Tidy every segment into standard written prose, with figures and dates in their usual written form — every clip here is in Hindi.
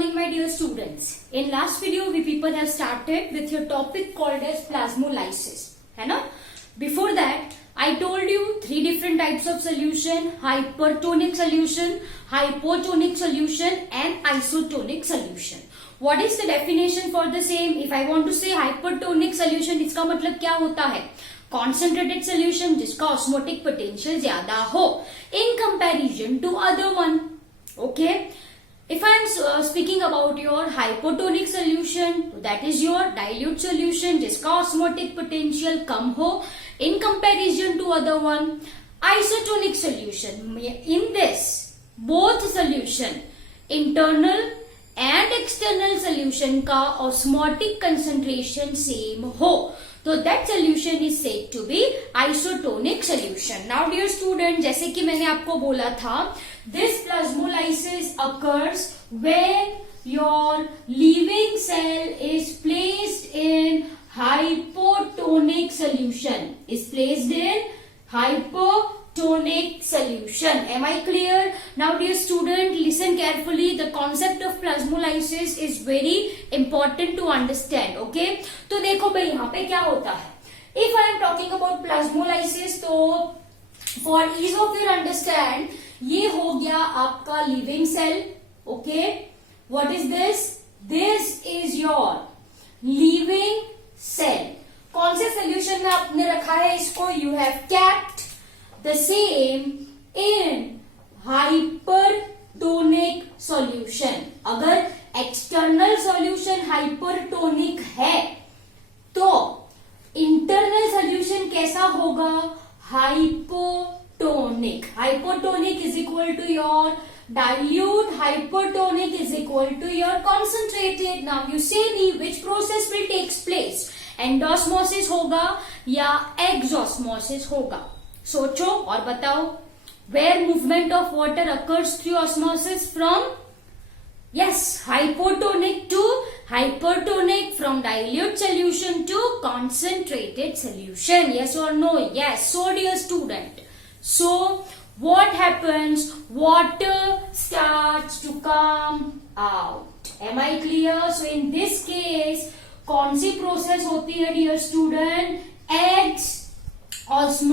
morning, my dear students. In last video, we people have started with your topic called as plasmolysis, है ना? Before that, I told you three different types of solution: hypertonic solution, hypotonic solution, and isotonic solution. What is the definition for the same? If I want to say hypertonic solution, इसका मतलब क्या होता है? Concentrated solution जिसका osmotic potential ज्यादा हो in comparison to other one. Okay. If I am speaking about your hypotonic solution, that is your dilute solution जिसका osmotic potential कम हो in comparison to other one. Isotonic solution, in this both solution, internal and external solution का osmotic concentration same हो, तो that solution is said to be isotonic solution. Now dear student, जैसे कि मैंने आपको बोला था, this plasmolysis occurs when your leaving cell is placed in hypotonic solution. Is placed in hypotonic solution. Am I clear? Now dear student, listen carefully. The concept of plasmolysis is very important to understand. Okay? तो देखो भाई यहाँ पे क्या होता है. If I am talking about plasmolysis, तो for ease of your understand, ये हो गया आपका living cell. Okay, what is this? This is your living cell. कौन से सोल्यूशन में आपने रखा है इसको? You have kept the same in hypertonic solution. अगर एक्सटर्नल सॉल्यूशन हाइपरटोनिक है तो इंटरनल सॉल्यूशन कैसा होगा? Hypotonic. Hypotonic is equal to your dilute, hypertonic is equal to your concentrated. Now you say me which process will takes place? Endosmosis होगा या exosmosis होगा? सोचो और बताओ. Where movement of water occurs through osmosis from? Yes, hypotonic to hypertonic, from dilute solution to concentrated solution. Yes or no? Yes. So dear student, so what happens? Water starts to come out. Am I clear? So in this case, कौन सी प्रोसेस होती है dear student? Exosmosis.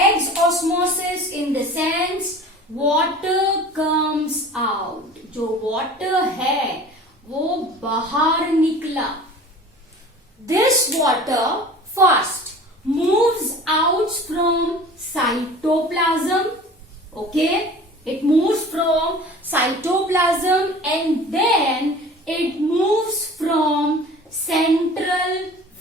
Exosmosis in the sense water comes out. जो वाटर है वो बाहर निकला. This water first moves out from cytoplasm. Okay, it moves from cytoplasm and then it moves from central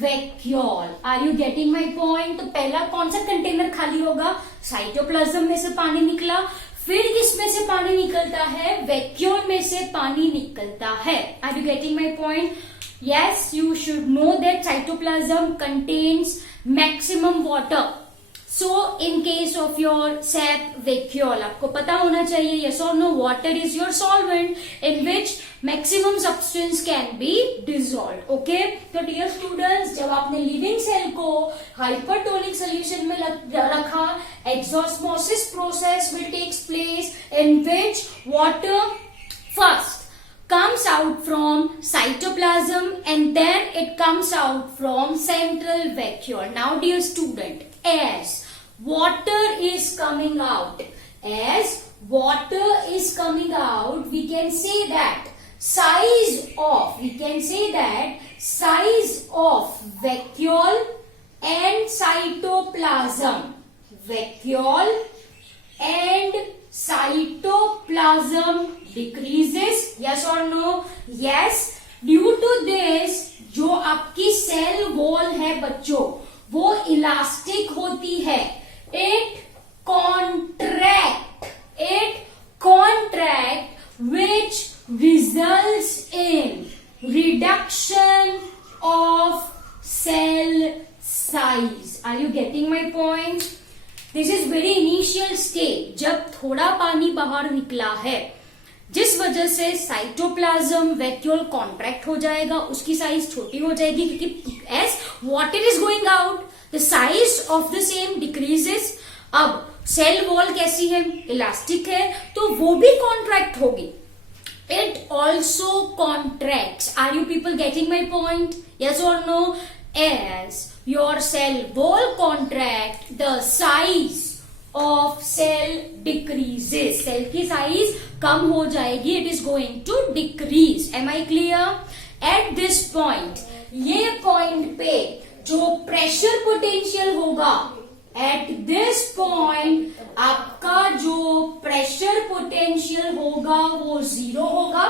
vacuole. Are you getting my point? तो पहला कौन सा कंटेनर खाली होगा? साइटोप्लाज्म में से पानी निकला. फिर किसमें से पानी निकलता है? वैक्यूल में से पानी निकलता है. Are you getting my point? Yes, you should know that cytoplasm contains maximum water. So in case of your sap vacuole, आपको पता होना चाहिए, yes or no, water is your solvent in which maximum substance can be dissolved. Okay, तो dear students, जब आपने living cell को hypertonic solution में रखा, exosmosis process will take place in which water first comes out from cytoplasm and then it comes out from central vacuole. Now dear student, as water is coming out, we can say that size of vacuole and cytoplasm decreases. Yes or no? Yes. Due to this, जो आपकी सेल वॉल है बच्चों, वो इलास्टिक होती है. It contract which results in reduction of cell size. Are you getting my point? This is very initial stage, जब थोड़ा पानी बाहर निकला है, जिस वजह से साइटोप्लाज्म वैक्यूल कॉन्ट्रैक्ट हो जाएगा, उसकी साइज छोटी हो जाएगी क्योंकि as water is going out the size of the same decreases. अब सेल वॉल कैसी है? इलास्टिक है, तो वो भी कॉन्ट्रैक्ट होगी. It also contracts. Are you people getting my point? Yes or no? As your cell wall contract, the size of cell decreases. Cell की size कम हो जाएगी. It is going to decrease. Am I clear? At this point, ये point पे जो pressure potential होगा, at this point आपका जो pressure potential होगा वो 0 होगा.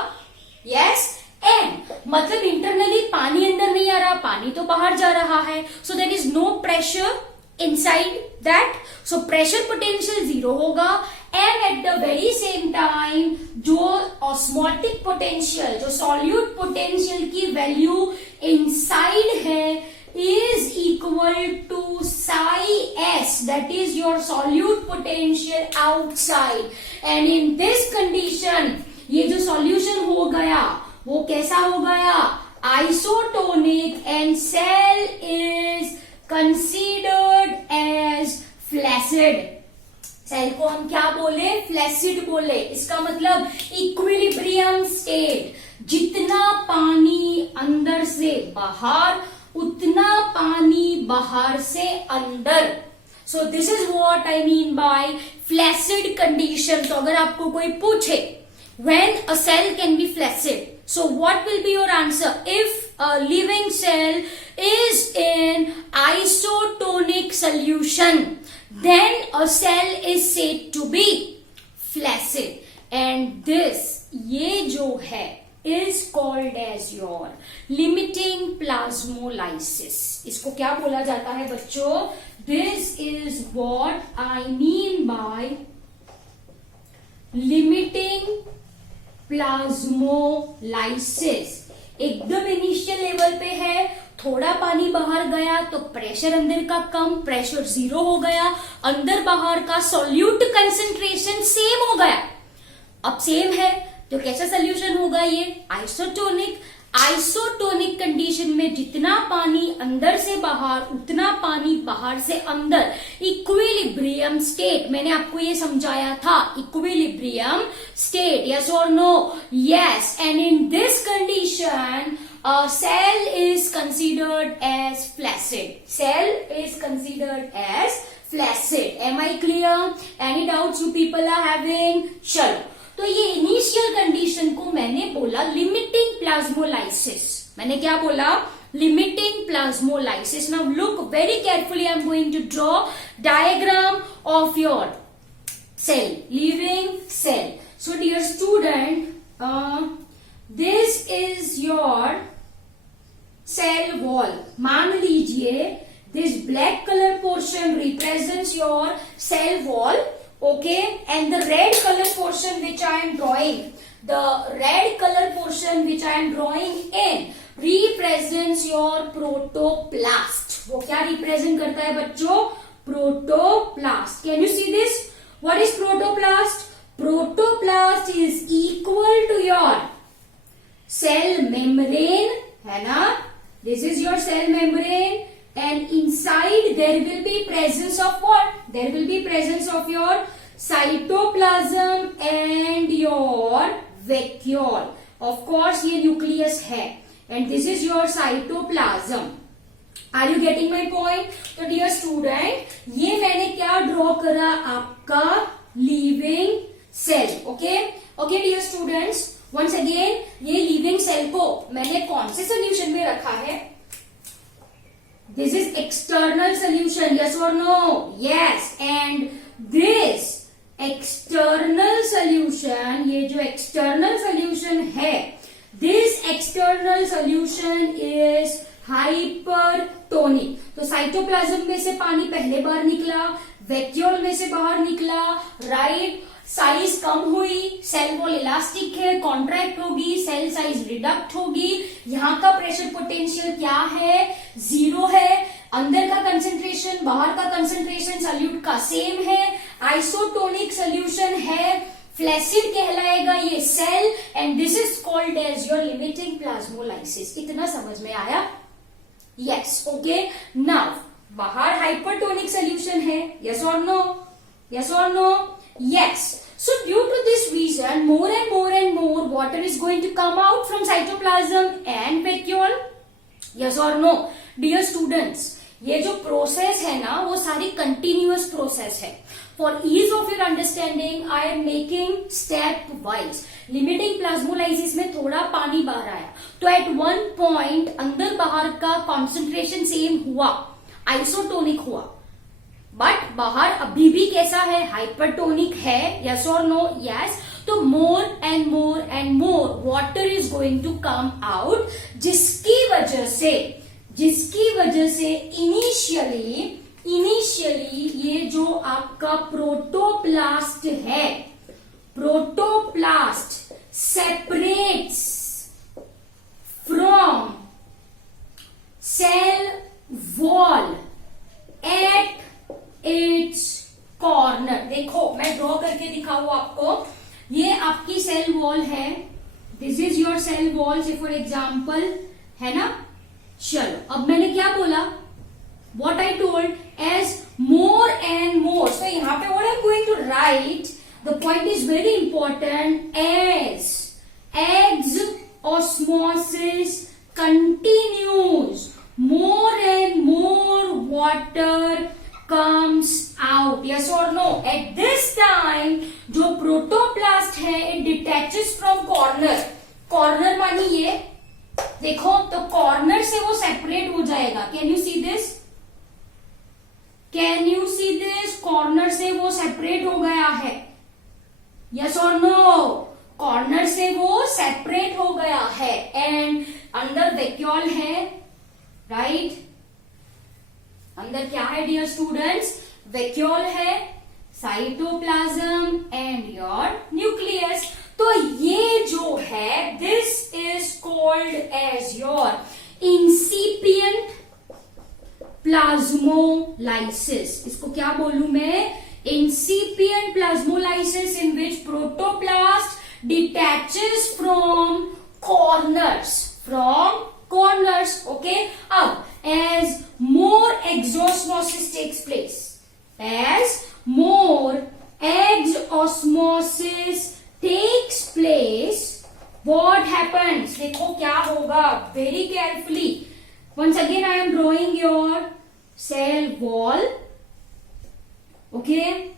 Yes? And मतलब इंटरनली पानी अंदर नहीं आ रहा, पानी तो बाहर जा रहा है. So there is no pressure inside that. So pressure potential 0 होगा. And at the very same time जो osmotic potential, जो solute potential की value inside है is equal to psi s, that is your solute potential outside. And in this condition ये जो solution हो गया वो कैसा हो गया? Isotonic, and cell is considered as flaccid. Cell को हम क्या बोले? फ्लैसिड बोले. इसका मतलब इक्विलिब्रियम स्टेट. जितना पानी अंदर से बाहर उतना पानी बाहर से अंदर. So this is what I mean by flaccid condition. तो अगर आपको कोई पूछे when a cell can be flaccid, so what will be your answer? If a living cell is in isotonic solution, then a cell is said to be flaccid. And this, ये जो है, is called as your limiting plasmolysis. इसको क्या बोला जाता है बच्चों? This is what I mean by limiting plasmolysis. एकदम इनिशियल लेवल पे है, थोड़ा पानी बाहर गया तो प्रेशर अंदर का कम, प्रेशर 0 हो गया. अंदर बाहर का सॉल्यूट कंसेंट्रेशन सेम हो गया. अब सेम है तो कैसा सोल्यूशन होगा? ये आइसोटोनिक. आइसोटोनिक कंडीशन में जितना पानी अंदर से बाहर उतना पानी बाहर से अंदर. इक्विलिब्रियम स्टेट, मैंने आपको ये समझाया था. Equilibrium state. यस और no? Yes. And in this condition cell is considered as flaccid. Cell is considered as flaccid. Am I clear? Any doubts you people are having? चलो, तो ये इनिशियल कंडीशन को मैंने बोला लिमिटिंग प्लाज्मोलाइसिस. मैंने क्या बोला? Limiting plasmolysis. Now look very carefully. I am going to draw diagram of your cell, living cell. So dear student, this is your cell wall. मान लीजिए this black colour portion represents your cell wall. Okay, and the red color portion which I am drawing, the red color portion which I am drawing in represents your protoplast. वो क्या represent करता है बच्चों? Protoplast. Can you see this? What is protoplast? Protoplast is equal to your cell membrane, है ना? This is your cell membrane. And inside there will be presence of what? There will be presence of your cytoplasm and your vacuole. Of course, ये nucleus है. And this is your cytoplasm. Are you getting my point? तो dear student, ये मैंने क्या draw करा? आपका living cell. Okay? Okay, dear students. Once again, ये living cell को मैंने कौन से solution में रखा है? This is external solution. Yes or no? Yes. And this external solution, ये जो external solution है, this external solution is hypertonic. तो साइटोप्लाज्म में से पानी पहले बाहर निकला, वैक्यूल में से बाहर निकला, राइट. साइज कम हुई, सेल वॉल इलास्टिक है, कॉन्ट्रैक्ट होगी, सेल साइज रिडक्ट होगी. यहाँ का प्रेशर पोटेंशियल क्या है? 0 है. अंदर का कंसेंट्रेशन बाहर का कंसेंट्रेशन सॉल्यूट का सेम है. आइसोटोनिक सोल्यूशन है, फ्लैसिड कहलाएगा ये cell. And this is called as your limiting plasmolysis. इतना समझ में आया? यस. ओके. नाउ बाहर हाइपरटोनिक सोल्यूशन है. यस और नो? यस और no? Yes. So due to this reason, more and more water is going to come out from cytoplasm and vacuole. Yes or no? Dear students, ये जो प्रोसेस है ना वो सारी कंटिन्यूअस प्रोसेस है. For ease of your understanding I am making step wise. Limiting plasmolysis में थोड़ा पानी बाहर आया तो एट वन पॉइंट अंदर बाहर का कॉन्सेंट्रेशन सेम हुआ, आइसोटोनिक हुआ, बट बाहर अभी भी कैसा है, हाइपरटोनिक है. यस और नो? यस. तो more and more water is going to come out, जिसकी वजह से इनिशियली ये जो आपका प्रोटोप्लास्ट है, protoplast separates from cell wall at its corner. देखो मैं ड्रॉ करके दिखाऊं आपको. ये आपकी सेल वॉल है, this is your cell wall से फॉर एग्जाम्पल, है ना. चलो अब मैंने क्या बोला, what I told, as more and more. So यहाँ पे what I'm going to write, the point is very important, as eggs osmosis continues, more and more water comes out. Yes or no? At this time जो प्रोटोप्लास्ट है it detaches from corner. Corner मानी ये देखो, तो कॉर्नर से वो सेपरेट हो जाएगा. Can you see this? Can you see this? Corner से वो सेपरेट हो गया है. यस और नो? कॉर्नर से वो सेपरेट हो गया है. एंड अंदर वैक्यूल है, राइट? अंदर क्या है डियर स्टूडेंट्स? वैक्यूल है, साइटोप्लाज्म एंड योर न्यूक्लियस. तो ये जो है this is called as your incipient plasmolysis. इसको क्या बोलूं मैं? Incipient plasmolysis in which protoplast detaches from corners. Okay. अब as more exosmosis takes place, as more exosmosis takes place, what happens? देखो क्या होगा, very carefully. Once again I am drawing your cell wall. Okay,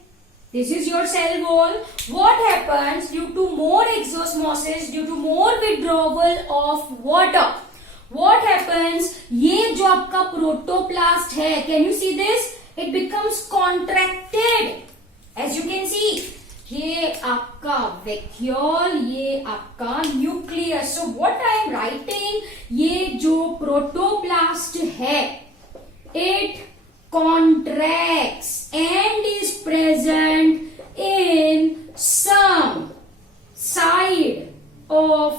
this is your cell wall. What happens due to more exosmosis, due to more withdrawal of water? What happens? ये जो आपका प्रोटोप्लास्ट है, can you see this? It becomes contracted. As you can see, ये आपका वैक्यूल, ये आपका nucleus. So what I am writing, ये जो प्रोटोप्लास्ट है it contracts and is present in some side of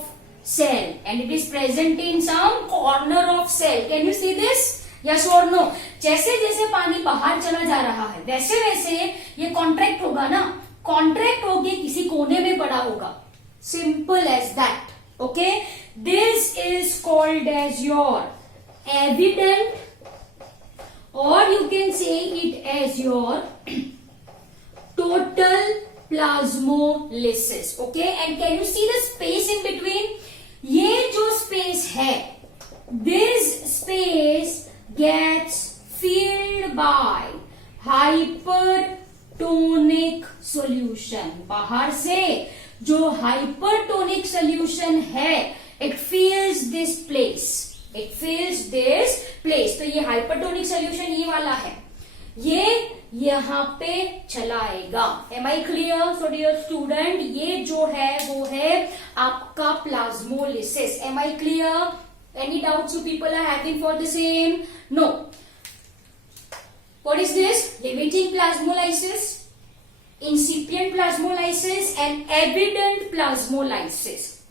cell and it is present in some corner of cell. Can you see this? Yes or no? जैसे जैसे पानी बाहर चला जा रहा है वैसे वैसे ये कॉन्ट्रैक्ट होगा ना, कॉन्ट्रैक्ट होके किसी कोने में पड़ा होगा. Simple as that. Okay. This is called as your evident और you can say it as your total plasmolysis. Okay, and can you see the space in between? ये जो space है, this space gets filled by hypertonic solution. बाहर से जो hypertonic solution है, it fills this place. It fills this place. तो ये hypertonic solution ये वाला है, ये यहाँ पे चलाएगा. Am I clear? So dear student, ये जो है वो है आपका plasmolysis. Am I clear? Any doubts you people are having for the same? No. What is this? Limiting plasmolysis, incipient plasmolysis and evident plasmolysis.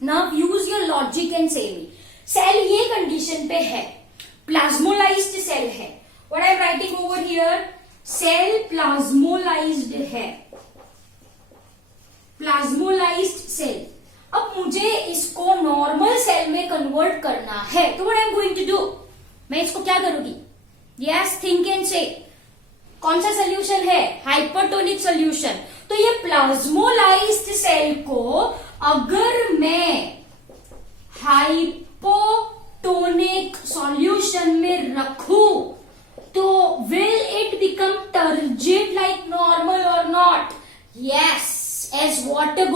Now use your logic and say me. Cell ये कंडीशन पे है, प्लाज्मोलाइज्ड सेल है. What I am writing over here, cell plasmolysed है, प्लाज्मोलाइज्ड सेल. अब मुझे इसको नॉर्मल सेल में कन्वर्ट करना है, तो what I am going to do, मैं इसको क्या करूंगी? यस, थिंक एंड से. कौन सा सोल्यूशन है? Hypertonic solution. तो तो ये प्लाज्मोलाइज्ड सेल को अगर मैं हाइपोटोनिक सॉल्यूशन में रखूं तो will it become turgid like normal और not? Yes, as water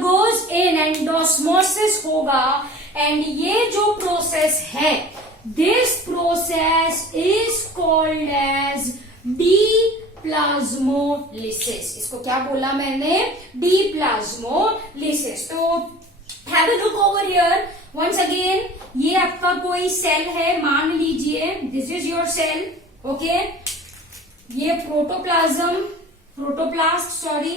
goes in endosmosis होगा, एंड ये जो प्रोसेस है, this process is called as deplasmolysis. इसको क्या बोला मैंने? डीप्लाज्मोलिसिस। तो have a look over here once again. ये आपका कोई सेल है, मान लीजिए this is your cell, okay. ये प्रोटोप्लास्ट सॉरी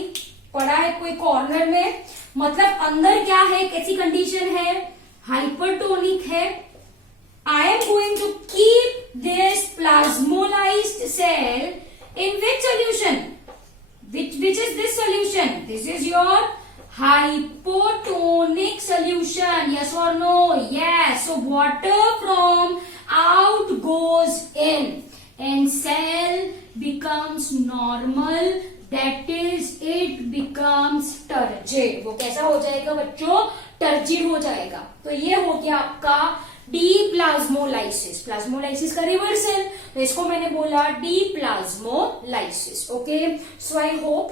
पड़ा है कोई कॉर्नर में, मतलब अंदर क्या है, कैसी कंडीशन है, हाइपरटोनिक है। I am going to keep this plasmolysed cell in which solution? Which is this solution? This is your hypotonic solution. Yes or no? Yes. So water from out goes in and cell becomes normal. That is, it becomes turgid. वो कैसा हो जाएगा बच्चों? टर्जिड हो जाएगा। तो ये हो गया आपका डीप्लाज्मोलाइसिस, प्लाज्मोलाइसिस का रिवर्सल। तो इसको मैंने बोला deplasmolysis. Okay, so I hope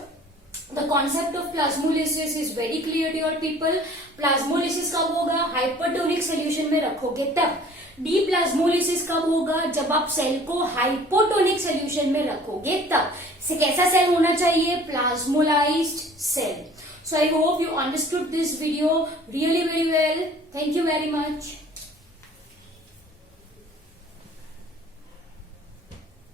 the concept of plasmolysis is very clear to your people. Plasmolysis कब होगा? हाइपरटोनिक सोल्यूशन में रखोगे तब। डीप्लाज्मोलिसिस कब होगा? जब आप सेल को हाइपोटोनिक सोल्यूशन में रखोगे तब। से कैसा सेल होना चाहिए? Plasmolysed cell. So I hope you understood this video really very well. Thank you very much.